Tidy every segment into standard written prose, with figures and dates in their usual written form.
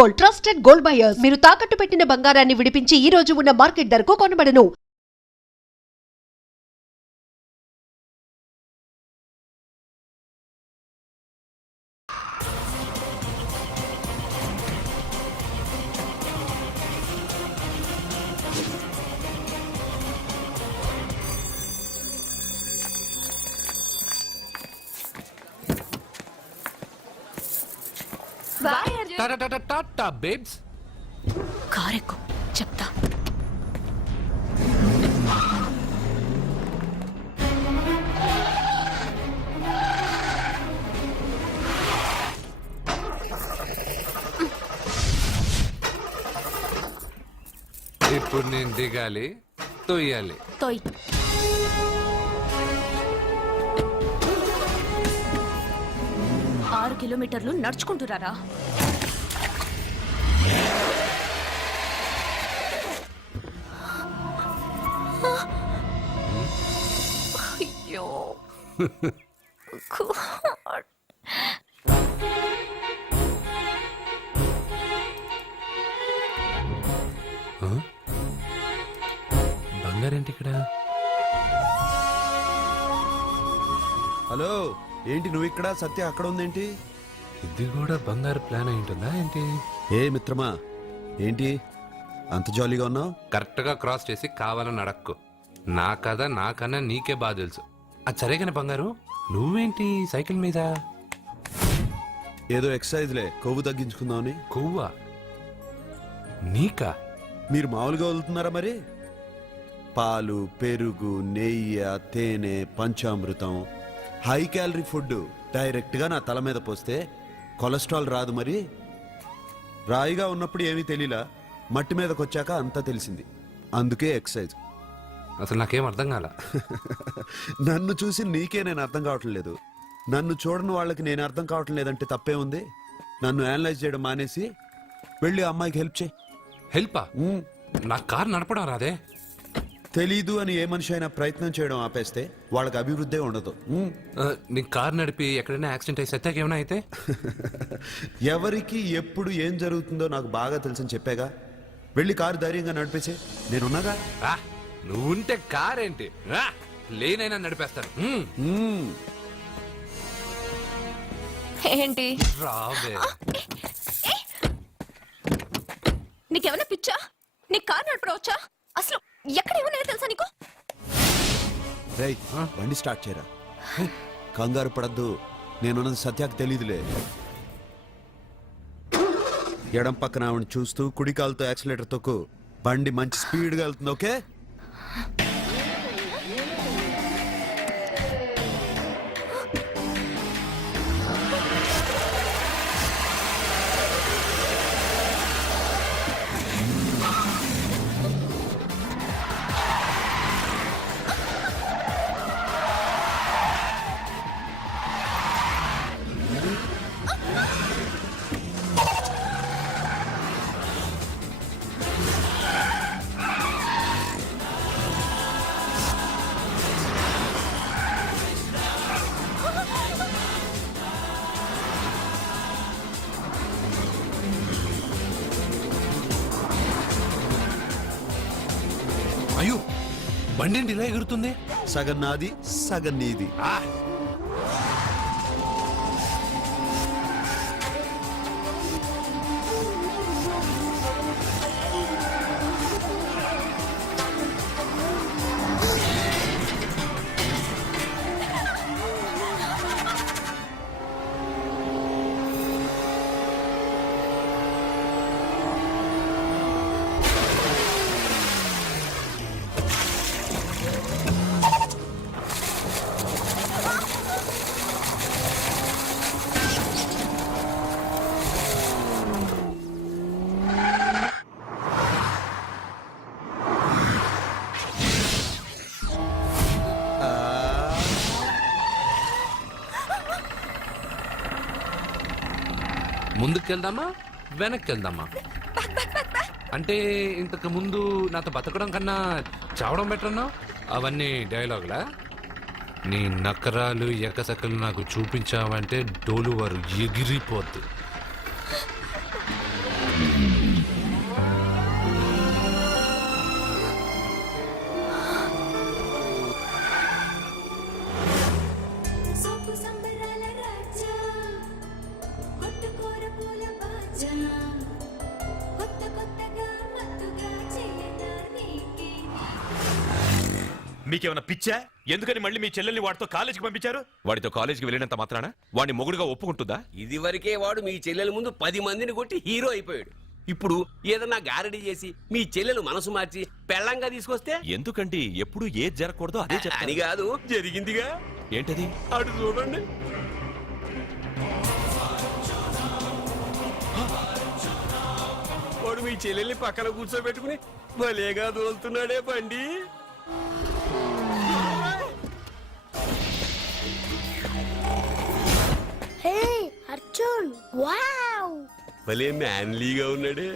Gold, trusted gold buyers. మీరు తాకట్టు పెట్టిన బంగారాన్ని విడిపించి ఈ రోజు ఉన్న మార్కెట్ ధరకు కొనబడను. టాటా బేబ్స్. కారెక్కు చెప్తా. ఇప్పుడు నేను దిగాలి, తొయ్యాలి. తోయ్. ఆరు కిలోమీటర్లు నడుచుకుంటురారా? అయ్యో బంగారేంటి ఇక్కడ? హలో, ఏంటి నువ్వు ఇక్కడ, సత్య అక్కడ ఉందేంటి? ఇది కూడా బంగారు ప్లాన్ అయి ఉంటుందా ఏంటి? ఏ మిత్రమా, ఏంటి అంత జాలీగా ఉన్నావు? కరెక్ట్ గా క్రాస్ చేసి కావాలని అడక్కు. నా కథ నాకన్నా నీకే బాగా తెలుసు. అది సరేగానే బంగారు, నువ్వేంటి సైకిల్ మీద? ఏదో ఎక్సర్సైజ్లే, కొవ్వు తగ్గించుకుందామని. కొవ్వా? నీకా? మీరు మామూలుగా వదులుతున్నారా మరి? పాలు, పెరుగు, నెయ్యి, తేనె, panchamrutham, high calorie food direct గా నా తల మీద పోస్తే కొలెస్ట్రాల్ రాదు మరి. రాయిగా ఉన్నప్పుడు ఏమీ తెలియలా, మట్టి మీదకి వచ్చాక అంతా తెలిసింది. అందుకే ఎక్సర్సైజ్. అసలు నాకేం అర్థం కాల. నన్ను చూసి నీకే నేను అర్థం కావట్లేదు. నన్ను చూడని వాళ్ళకి నేను అర్థం కావటం లేదంటే తప్పే ఉంది. నన్ను అనలైజ్ చేయడం మానేసి వెళ్ళి అమ్మాయికి హెల్ప్ చేయి. హెల్పా? నా కారు నడపడం రాదే. తెలీదు అని ఏ మనిషి అయినా ప్రయత్నం చేయడం ఆపేస్తే వాళ్ళకి అభివృద్ధి ఉండదు. నీ కారు నడిపి ఎక్కడైనా యాక్సిడెంట్ అయి సత్యాకి ఏమైనా అయితే? ఎవరికి ఎప్పుడు ఏం జరుగుతుందో నాకు బాగా తెలుసని చెప్పాగా. వెళ్ళి కారు ధైర్యంగా నడిపేసే, నేనున్నాగా. నువ్వుంటే కారేంటి, లేనైనా నడిపేస్తాను. ఏంటి రావే. నీకేమైనా పిచ్చా? నీ కారు నడపడవచ్చా? అసలు ఎక్కడ ఏమన్నా తెలుసా నీకు? రేయ్, బండి స్టార్ట్ చేయరా. కంగారు పడద్దు, నేనున్నది సత్యాకి తెలీదులే. ఎడం పక్కన ఆవిడ చూస్తూ కుడి కాలుతో యాక్సిలేటర్ తొక్కు. బండి మంచి స్పీడ్గా వెళ్తుంది. ఓకే? అయ్యో, బండి ఏంటి ఇలా ఎగురుతుంది? సగం నాది, సగం నీది. ముందుకెళ్దామా వెనక్కి వెళ్దామా? అంటే ఇంతకు ముందు నాతో బతకడం కన్నా చావడం బెటర్ అన్నావు. అవన్నీ డైలాగులా? నీ నకరాలు ఎకసకలు నాకు చూపించావంటే డోలు వారు ఎగిరిపోద్ది. మీకేమైనా పిచ్చా? ఎందుకని మళ్ళీ మీ చెల్లెల్ని వాడితో కాలేజీకి పంపించారు? వాడితో కాలేజీకి వెళ్ళినంత మాత్రాన వాడిని మొగుడుగా ఒప్పుకుంటుందా? ఇదివరకే వాడు మీ చెల్లెల ముందు 10 మందిని కొట్టి హీరో అయిపోయాడు. ఇప్పుడు ఏదన్నా గారడీ చేసి మీ చెల్లెలు మనసు మార్చి పెళ్ళంగా తీసుకొస్తే ఎందుకంటే ఎప్పుడు ఏది జరగకూడదో అదే అని చెప్తాను. కాదు, జరిగిందిగా. ఏంటది? అటు చూడండి. వాడు మీ చెల్లెల్ని పక్కన కూర్చోబెట్టుకుని భలేగా దోలుతున్నాడే బండి. హే అర్జున్ వావ్ భలే మ్యాన్లీగా ఉన్నాడే.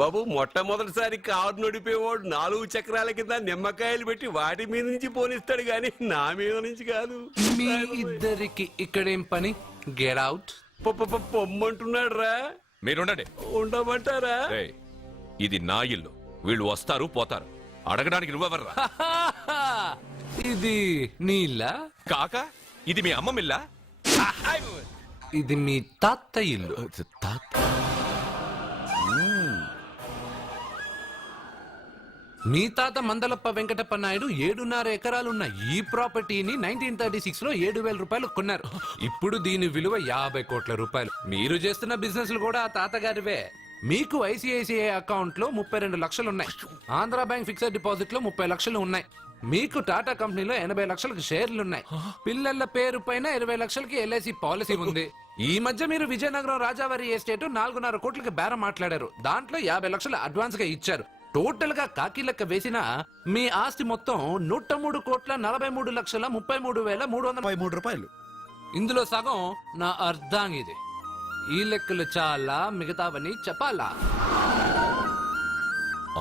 బాబు, మొట్టమొదటిసారి కారు నడిపేవాడు 4 చక్రాల కింద నిమ్మకాయలు పెట్టి వాటి మీద నుంచి పోనిస్తాడు గాని నా మీద నుంచి కాదు. మీ ఇద్దరికి ఇక్కడేం పని? Get out. పొమ్మంటున్నాడు రా. మీరుండండి. ఉండమంటారా? ఏయ్, ఇది నా ఇల్లు. వీళ్ళు వస్తారు పోతారు. అడగడానికి నువ్వెవర్రా? ఇది నీళ్ళ, కాక ఇది మీ అమ్మ మిల్లా? ఇది మీ తాత ఇల్లు. మీ తాత మందలప్ప వెంకటప్ప నాయుడు 7.5 ఎకరాలున్న ఈ ప్రాపర్టీని 1936 లో 7,000 రూపాయలు కొన్నారు. ఇప్పుడు దీని విలువ 50 కోట్ల రూపాయలు. మీరు చేస్తున్న బిజినెస్ కూడా ఆ తాతగారివే. మీకు ఐసిఐసిఐ అకౌంట్ లో 32 లక్షలు ఉన్నాయి. ఆంధ్ర బ్యాంక్ ఫిక్స్డ్ డిపాజిట్ లో 30 లక్షలు ఉన్నాయి. మీకు టాటా కంపెనీలో 80 లక్షలకు షేర్లున్నాయి. పిల్లల పేరు పైన 20 లక్షలకి ఎల్ఐసి పాలసీ ఉంది. ఈ మధ్య మీరు విజయనగరం రాజావారి ఎస్టేట్ 4.5 కోట్లకి బేరం మాట్లాడారు. దాంట్లో 50 లక్షలు అడ్వాన్స్ గా ఇచ్చారు. టోటల్ గా కాకి లెక్క వేసిన మీ ఆస్తి మొత్తం 103,43,33,333 రూపాయలు. ఇందులో సగం నా అర్ధాంగిది. ఈ లెక్కలు చాలా, మిగతావని చెప్పాలా?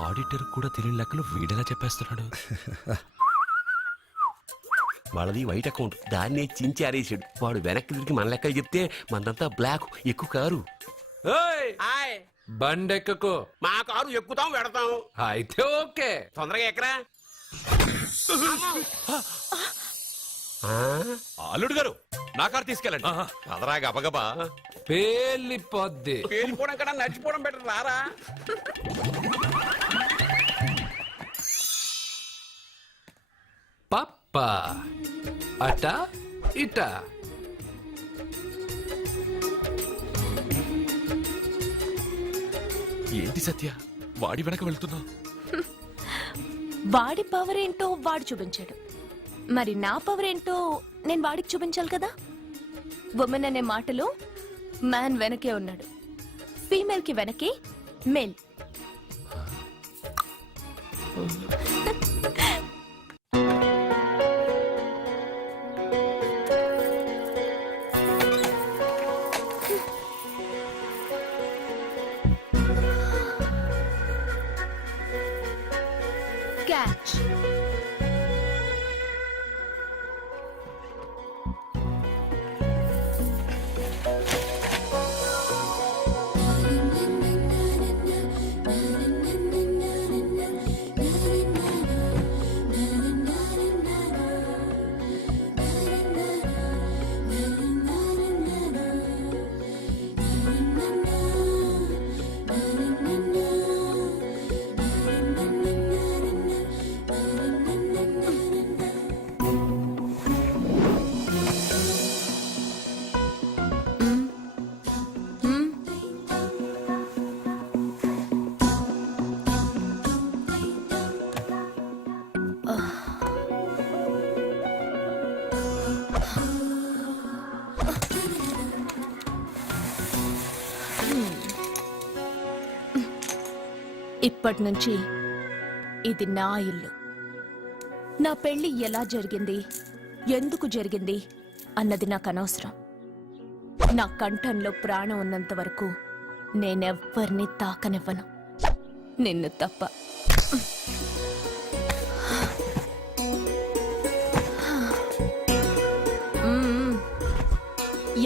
ఆడిటర్ కూడా తెలియని లెక్కలు వీడేలా చెప్పేస్తున్నాడు. వాళ్ళది వైట్ అకౌంట్, దాన్నే చించి ఆరేసాడు. వాడు వెనక్కి తిరిగి మన లెక్కలు చెప్తే మనదంతా బ్లాక్. ఎక్కువ కారు. ఏయ్! బండెక్కకు. మా కారు ఎక్కుతాం పెడతాం. అయితే ఓకే. తొందరగా ఎక్కరా. అల్లుడు గారు, నా కారు తీసుకెళ్ళండి. అదరా గబగబా. పేలిపోద్ది. పేలిపోవడం కన్నా నడిచిపోవడం బెటర్. రారా. పప్ప అట ఇట. ఏంటి సత్య, వాడి వెనక వెళ్తున్నావు? వాడి పవర్ ఏంటో వాడు చూపించాడు. మరి నా పవర్ ఏంటో నేను వాడికి చూపించాలి కదా. ఉమెన్ అనే మాటలో మ్యాన్ వెనకే ఉన్నాడు. ఫీమేల్ కి వెనకే మేల్. క్యాచ్. ఇప్పటి నుంచి ఇది నా ఇల్లు. నా పెళ్లి ఎలా జరిగింది, ఎందుకు జరిగింది అన్నది నాకు అనవసరం. నా కంఠంలో ప్రాణం ఉన్నంత వరకు నేనెవ్వరిని తాకనివ్వను, నిన్ను తప్ప.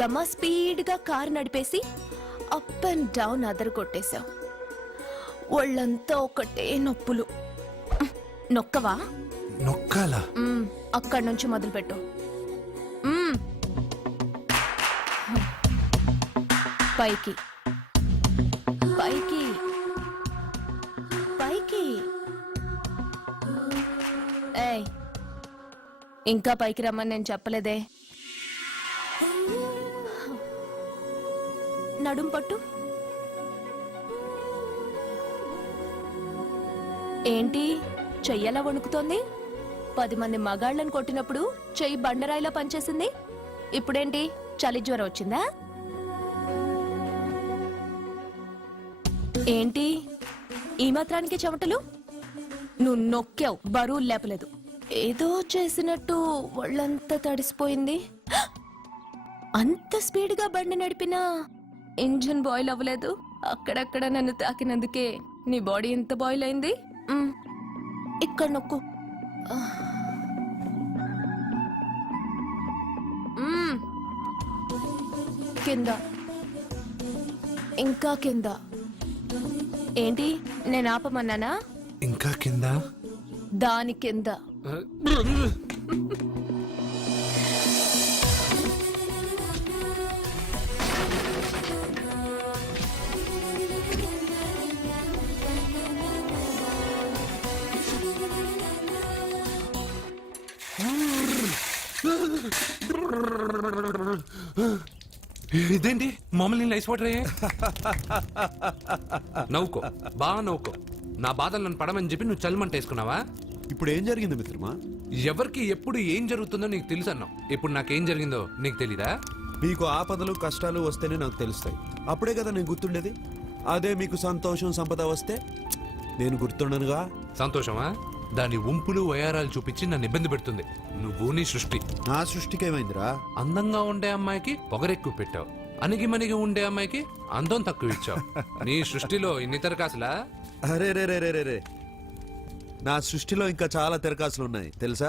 యమ స్పీడ్గా కారు నడిపేసి అప్ అండ్ డౌన్ అదరు కొట్టేశావు. ఒళ్ళంతా ఒకటే నొప్పులు. నొక్కవా? నొక్కాలా? అక్కడి నుంచి మొదలుపెట్టు. పైకి పైకి పైకి. ఏయ్, ఇంకా పైకి రమ్మని నేను చెప్పలేదే. నడుం పట్టు. ఏంటి చెయ్యలా వణుకుతోంది? 10 మంది మగాళ్ళని కొట్టినప్పుడు చెయ్యి బండరాయిలా పనిచేసింది. ఇప్పుడేంటి చలి జ్వరం వచ్చిందా? ఏంటి ఈ మాత్రానికి చెమటలు? నువ్వు నొక్కావు, బరువు లేపలేదు. ఏదో చేసినట్టు ఒళ్ళంతా తడిసిపోయింది. అంత స్పీడ్గా బండి నడిపినా ఇంజిన్ బాయిల్ అవ్వలేదు. అక్కడక్కడ నన్ను తాకినందుకే నీ బాడీ ఎంత బాయిల్ అయింది. ఇక్కడ నొక్కు. కింద, ఇంకా కింద. ఏంటి నేను ఆపమన్నానా? ఇంకా కింద. దాని కింద. ఇదేంటి మామూలు నీళ్ళు ఐస్ వాటర్ అయ్యే? నవ్వుకో, బాగా నవ్వుకో. నా బాధలు నన్ను పడమని చెప్పి నువ్వు చల్మంట వేసుకున్నావా? ఇప్పుడు ఏం జరిగింది మిత్రమా? ఎవరికి ఎప్పుడు ఏం జరుగుతుందో నీకు తెలుసు అన్నావు. ఇప్పుడు నాకేం జరిగిందో నీకు తెలీదా? మీకు ఆపదలు కష్టాలు వస్తేనే నాకు తెలుస్తాయి. అప్పుడే కదా నేను గుర్తుండేది. అదే మీకు సంతోషం సంపద వస్తే నేను గుర్తుండనుగా. సంతోషమా? దాని ఉంపులు వయారాలు చూపించి నన్ను ఇబ్బంది పెడుతుంది. నువ్వు నీ సృష్టి. నా సృష్టికి ఏమైందిరా? అందంగా ఉండే అమ్మాయికి పొగరెక్కువ పెట్టావు, అణిగిమణిగి ఉండే అమ్మాయికి అందం తక్కువ ఇచ్చావు. నీ సృష్టిలో ఇన్ని తరకాసులా? అరే రే రే రే రే, నా సృష్టిలో ఇంకా చాలా తెరకాసులు ఉన్నాయి తెలుసా?